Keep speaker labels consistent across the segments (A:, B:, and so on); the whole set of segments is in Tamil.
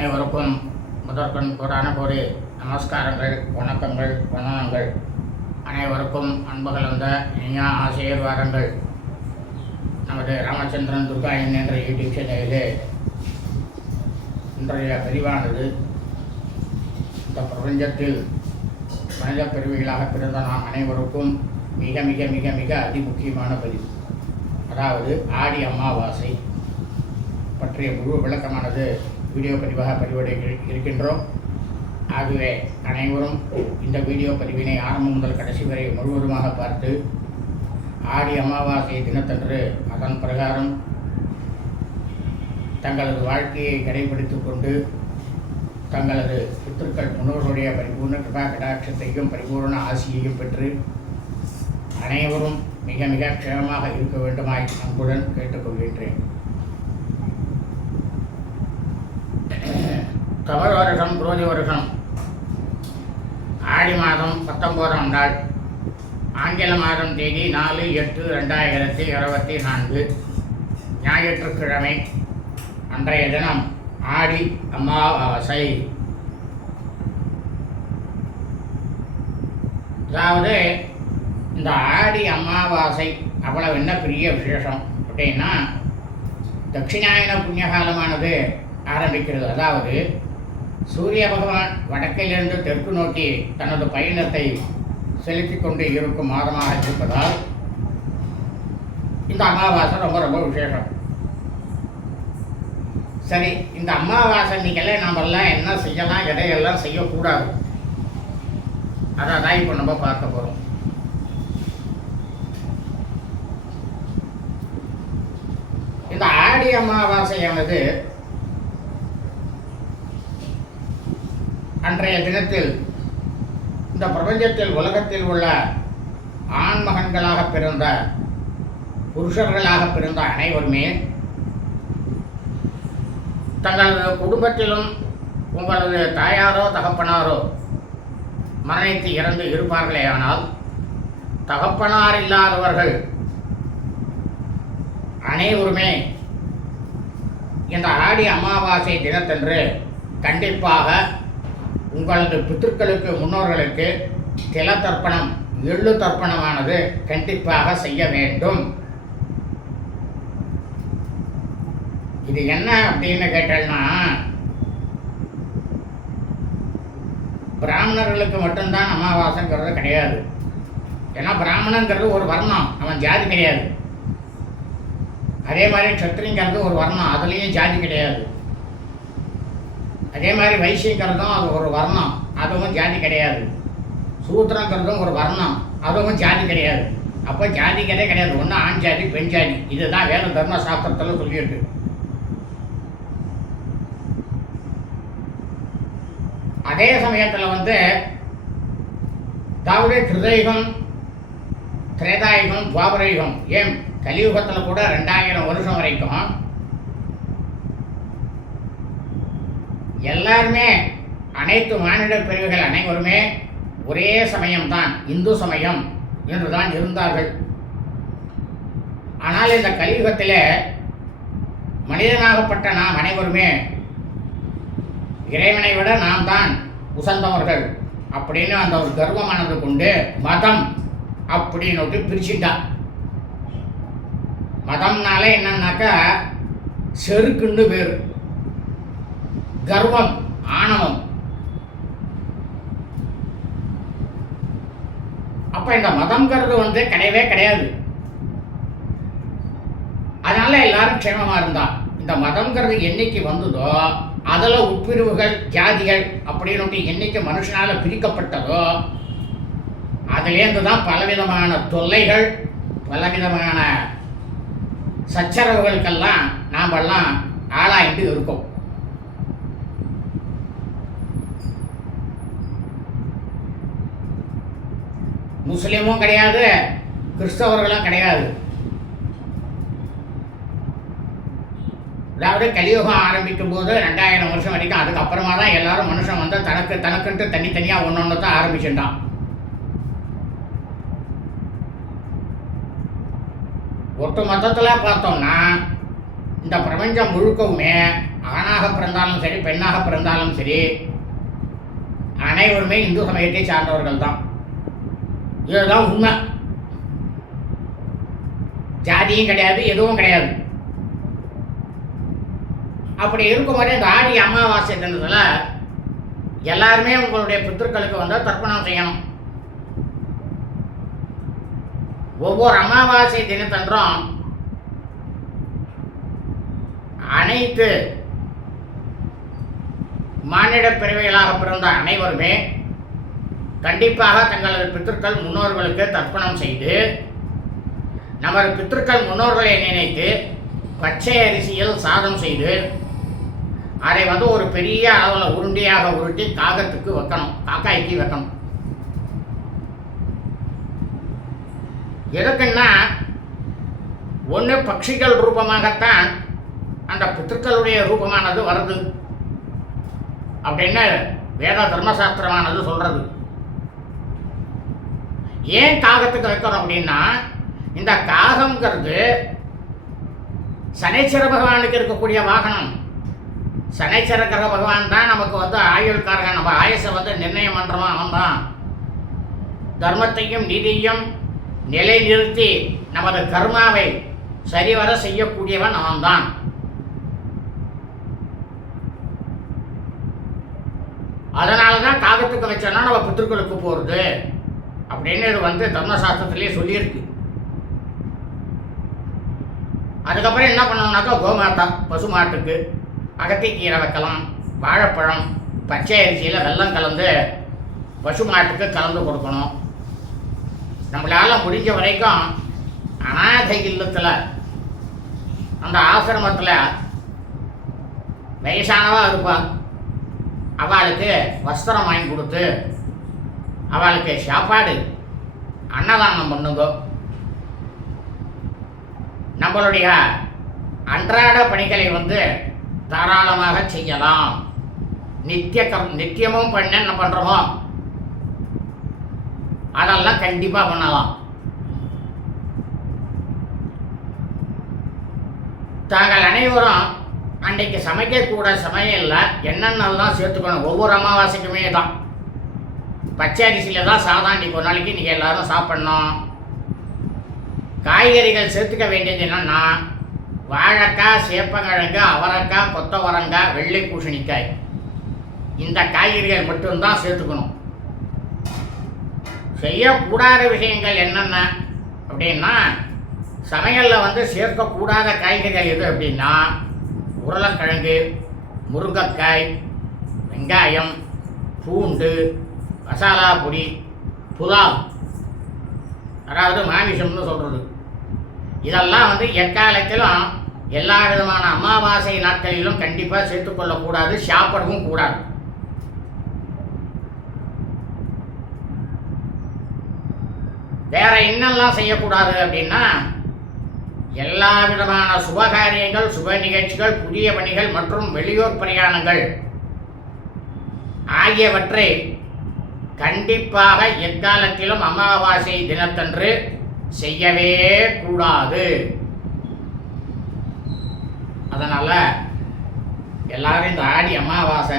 A: அனைவருக்கும் முதற்கண் கூறான கோரி நமஸ்காரங்கள் வணக்கங்கள் வணக்கங்கள் அனைவருக்கும் அன்பு கலந்த இனிய ஆசீர்வாதங்கள். நமது ராமச்சந்திரன் துர்காயன் என்ற யூடியூப் சேனலிலே இன்றைய பதிவானது இந்த பிரபஞ்சத்தில் மனித பிரிவுகளாக பிறந்த நாம் அனைவருக்கும் மிக மிக மிக மிக அதிமுக்கியமான பதிவு. அதாவது ஆடி அமாவாசை பற்றிய முழு விளக்கமானது வீடியோ பதிவாக பதிவிட இருக்கின்றோம். ஆகவே அனைவரும் இந்த வீடியோ பதிவினை ஆரம்பம் முதல் கடைசி வரை முழுவதுமாக பார்த்து ஆடி அமாவாசை தினத்தன்று அதன் பிரகாரம் தங்களது வாழ்க்கையை கடைபிடித்துக் கொண்டு தங்களது பித்திருக்கள் முன்னோர்களுடைய பரிபூர்ண கிருபா கடாட்சத்தையும் பரிபூர்ண ஆசியையும் பெற்று அனைவரும் மிக மிக க்ஷேமமாக இருக்க வேண்டுமாய் அன்புடன் கேட்டுக்கொள்கின்றேன். தமிழ் வருஷம் குரோதி வருஷம் ஆடி மாதம் பத்தொம்போதாம் நாள். ஆங்கில மாதம் தேதி நாலு எட்டு ரெண்டாயிரத்தி இருபத்தி நான்கு. ஞாயிற்றுக்கிழமை அன்றைய தினம் ஆடி அமாவாசை. அதாவது இந்த ஆடி அமாவாசை அவ்வளவு என்ன பெரிய விசேஷம் அப்படின்னா தட்சிணாயன புண்ணியகாலமானது ஆரம்பிக்கிறது. அதாவது சூரிய பகவான் வடக்கிலிருந்து தெற்கு நோக்கி தனது பயணத்தை செலுத்தி கொண்டு இருக்கும் மாதமாக இருப்பதால் இந்த அமாவாசை ரொம்ப ரொம்ப விசேஷம். சரி இந்த அமாவாசை அன்னைக்கெல்லாம் நாமெல்லாம் என்ன செய்யலாம் எதையெல்லாம் செய்யக்கூடாது அதை தான் இப்போ நம்ம பார்க்க போகிறோம் இந்த ஆடி அமாவாசையானது அன்றைய தினத்தில் இந்த பிரபஞ்சத்தில் உலகத்தில் உள்ள ஆண்மகன்களாக பிறந்த புருஷர்களாக பிறந்த அனைவருமே தங்களது குடும்பத்திலும் உங்களது தாயாரோ தகப்பனாரோ மரணித்து இறந்து இருப்பார்களே ஆனால் தகப்பனார் இல்லாதவர்கள் அனைவருமே இந்த ஆடி அமாவாசை தினத்தன்று கண்டிப்பாக உங்களது பித்திருக்களுக்கு முன்னோர்களுக்கு தில தர்ப்பணம் எள்ளு தர்ப்பணமானது கண்டிப்பாக செய்ய வேண்டும். இது என்ன அப்படின்னு கேட்டேன்னா பிராமணர்களுக்கு மட்டும்தான் அமாவாசைங்கிறது கிடையாது. ஏன்னா பிராமணங்கிறது ஒரு வர்ணம் அவன் ஜாதி கிடையாது. அதே மாதிரி சத்திரிங்கிறது ஒரு வர்ணம் அதுலேயும் ஜாதி கிடையாது. அதே மாதிரி வைசியங்கிறதும் அது ஒரு வர்ணம். அதுவும் ஜாதி கிடையாது. சூத்திரங்கிறதும் ஒரு வர்ணம். அதுவும் ஜாதி கிடையாது. அப்போ ஜாதிக்கிறதே கிடையாது. ஒன்று ஆண் ஜாதி பெண் ஜாதி. இதுதான் வேத தர்ம சாஸ்திரத்தில் சொல்லியிருக்கு. அதே சமயத்தில் வந்து அதாவது கிருதயுகம் திரேதாயுகம் துவாபரயுகம் ஏன்? கலியுகத்தில் கூட ரெண்டாயிரம் வருஷம் வரைக்கும் எல்லாருமே அனைத்து மானிட பிரிவுகள் அனைவருமே ஒரே சமயம்தான் இந்து சமயம் என்றுதான் இருந்தார்கள். ஆனால் இந்த கலியுகத்தில் மனிதனாகப்பட்ட நாம் அனைவருமே இறைவனை விட நாம் தான் உசந்தவர்கள் அப்படின்னு அந்த ஒரு கர்வமானது கொண்டு மதம் அப்படின்னு பிரிச்சுட்டான் மதம்னாலே என்னன்னாக்கா செருக்குன்னு பேர் கர்வம் ஆணவம். அப்ப இந்த மதம்ங்கிறது வந்து கிடையவே கிடையாது. அதனால எல்லாரும் க்ஷேமமா இருந்தா. இந்த மதம்ங்கிறது என்னைக்கு வந்ததோ அதில் உட்பிரிவுகள் ஜாதிகள் அப்படின்னு என்னைக்கு மனுஷனால பிரிக்கப்பட்டதோ அதுலேருந்து தான் பலவிதமான தொல்லைகள் பலவிதமான சச்சரவுகளுக்கெல்லாம் நாமெல்லாம் ஆளாயிட்டு இருக்கோம். முஸ்லீமும் கிடையாது கிறிஸ்தவர்களும் கிடையாது. அதாவது கலியுகம் ஆரம்பிக்கும் போது ரெண்டாயிரம் வருஷம் வரைக்கும் அதுக்கப்புறமா தான் எல்லாரும் மனுஷன் வந்து தனக்கு தனக்குன்ட்டு தனித்தனியாக ஒன்று ஒன்று தான் ஆரம்பிச்சுட்டான். ஒட்டு மொத்தத்தில் பார்த்தோம்னா இந்த பிரபஞ்சம் முழுக்கவுமே ஆணாக பிறந்தாலும் சரி பெண்ணாக பிறந்தாலும் சரி அனைவருமே இந்து சமயத்தை சார்ந்தவர்கள் தான் இதுதான் உண்மை. ஜாதியும் கிடையாது எதுவும் கிடையாது. அப்படி இருக்கும்போது இந்த ஆடி அமாவாசை தினத்தில் எல்லாருமே உங்களுடைய பித்திருக்களுக்கு வந்து தர்ப்பணம் செய்யணும். ஒவ்வொரு அமாவாசை தினத்தன்றும் அனைத்து மானிட பிறவைகளாக பிறந்த அனைவருமே கண்டிப்பாக தங்களது பித்திருக்கள் முன்னோர்களுக்கு தர்ப்பணம் செய்து நமது பித்திருக்கள் முன்னோர்களை நினைத்து பச்சை அரிசியில் சாதம் செய்து அதை வந்து ஒரு பெரிய அளவில் உருண்டையாக உருட்டி காகத்துக்கு வைக்கணும் காக்காய்க்கு வைக்கணும். எதுக்குன்னா ஒன்று பட்சிகள் ரூபமாகத்தான் அந்த பித்திருக்களுடைய ரூபமானது வருது. அப்படின்னு வேத தர்மசாஸ்திரமானது சொல்கிறது ஏன் காகத்துக்கு வைக்கிறோம் அப்படின்னா இந்த காகம்ங்கிறது சனீஸ்வர பகவானுக்கு இருக்கக்கூடிய வாகனம். சனீஸ்வர கிரக பகவான் தான் நமக்கு வந்து ஆயுள்காரகன். நம்ம ஆயுசை வந்து நிர்ணயம் பண்ணுறோம் அவன் தான். தர்மத்தையும் நிலை நிலைநிறுத்தி நமது கர்மாவை சரிவர செய்யக்கூடியவன் அவன் தான். அதனால தான் காகத்துக்கு வச்சோன்னா நம்ம பித்திருக்களுக்கு போகிறது அப்படின்னு இது வந்து தர்மசாஸ்திரத்திலேயே சொல்லியிருக்கு. அதுக்கப்புறம் என்ன பண்ணணும்னாக்கா கோமாதா பசுமாட்டுக்கு அகத்திக்கீரை வைக்கலாம் வாழைப்பழம் பச்சை அரிசியில் வெல்லம் கலந்து பசுமாட்டுக்கு கலந்து கொடுக்கணும். நம்மளால் முடிஞ்ச வரைக்கும் அனாதை இல்லத்தில் அந்த ஆசிரமத்தில் வயசானவா இருப்பாள் அவளுக்கு வஸ்திரம் வாங்கி கொடுத்து அவளுக்கு சாப்பாடு அன்னதானம் பண்ணுங்கோ. நம்மளுடைய அன்றாட பணிகளை வந்து தாராளமாக செய்யலாம். நித்திய கம் நித்தியமும் பண்ண என்ன பண்ணுறோமோ அதெல்லாம் கண்டிப்பாக பண்ணலாம். தாங்கள் அனைவரும் அன்றைக்கு சமைக்கக்கூட சமையலில் என்னென்னலாம் சேர்த்துக்கணும்? ஒவ்வொரு அமாவாசைக்குமே தான். பச்சை அரிசியில் தான் சாதம் இன்றைக்கி ஒரு நாளைக்கு இன்றைக்கி எல்லாரும் சாப்பிட்ணும். காய்கறிகள் சேர்த்துக்க வேண்டியது என்னென்னா வாழைக்காய் சேப்பங்கிழங்கு அவரைக்காய் கொத்தவரங்காய் வெள்ளை பூசணிக்காய். இந்த காய்கறிகள் மட்டும்தான் சேர்த்துக்கணும். செய்யக்கூடாத விஷயங்கள் என்னென்ன அப்படின்னா சமையலில் வந்து சேர்க்கக்கூடாத காய்கறிகள் எது அப்படின்னா உருளைக்கிழங்கு முருங்கைக்காய் வெங்காயம் பூண்டு மசாலா பொடி புலாவ் அதாவது மாமிசம்னு சொல்கிறது இதெல்லாம் வந்து எக்காலத்திலும் எல்லா விதமான அமாவாசை நாட்களிலும் கண்டிப்பாக சேர்த்துக்கொள்ளக்கூடாது சாப்பிடவும் கூடாது. வேற என்னெல்லாம் செய்யக்கூடாது அப்படின்னா எல்லா விதமான சுபகாரியங்கள் சுப நிகழ்ச்சிகள் புதிய பணிகள் மற்றும் வெளியூர் பிரயாணங்கள் ஆகியவற்றை கண்டிப்பாக எக்காலத்திலும் அமாவாசை தினத்தன்று செய்யவே கூடாது. அதனால் எல்லாரும் இந்த ஆடி அமாவாசை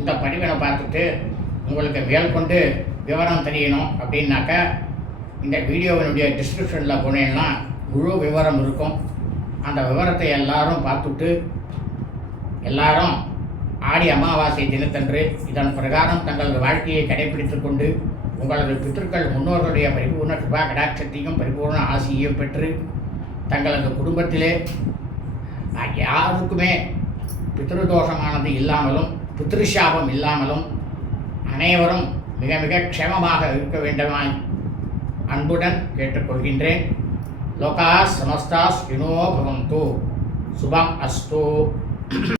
A: இந்த படிவினை பார்த்துட்டு உங்களுக்கு மேற்கொண்டு விவரம் தெரியணும் அப்படின்னாக்க இந்த வீடியோவினுடைய டிஸ்கிரிப்ஷனில் போனீங்கன்னா முழு விவரம் இருக்கும். அந்த விவரத்தை எல்லாரும் பார்த்துட்டு எல்லாரும் ஆடி அமாவாசை தினத்தன்று இதன் பிரகாரம் தங்களது வாழ்க்கையை கடைபிடித்துக் கொண்டு உங்களது பித்தர்கள் முன்னோர்களுடைய பரிபூர்ண கிருபா கடாட்சத்தையும் பரிபூர்ண ஆசையையும் பெற்று தங்களது குடும்பத்திலே யாருக்குமே பித்ருதோஷமானது இல்லாமலும் பித்ருஷாபம் இல்லாமலும் அனைவரும் மிக மிக க்ஷேமமாக இருக்க வேண்டுமாய் அன்புடன் கேட்டுக்கொள்கின்றேன். லோகா சமஸ்தா ஸ்வினோ பவந்து. சுபம் அஸ்து.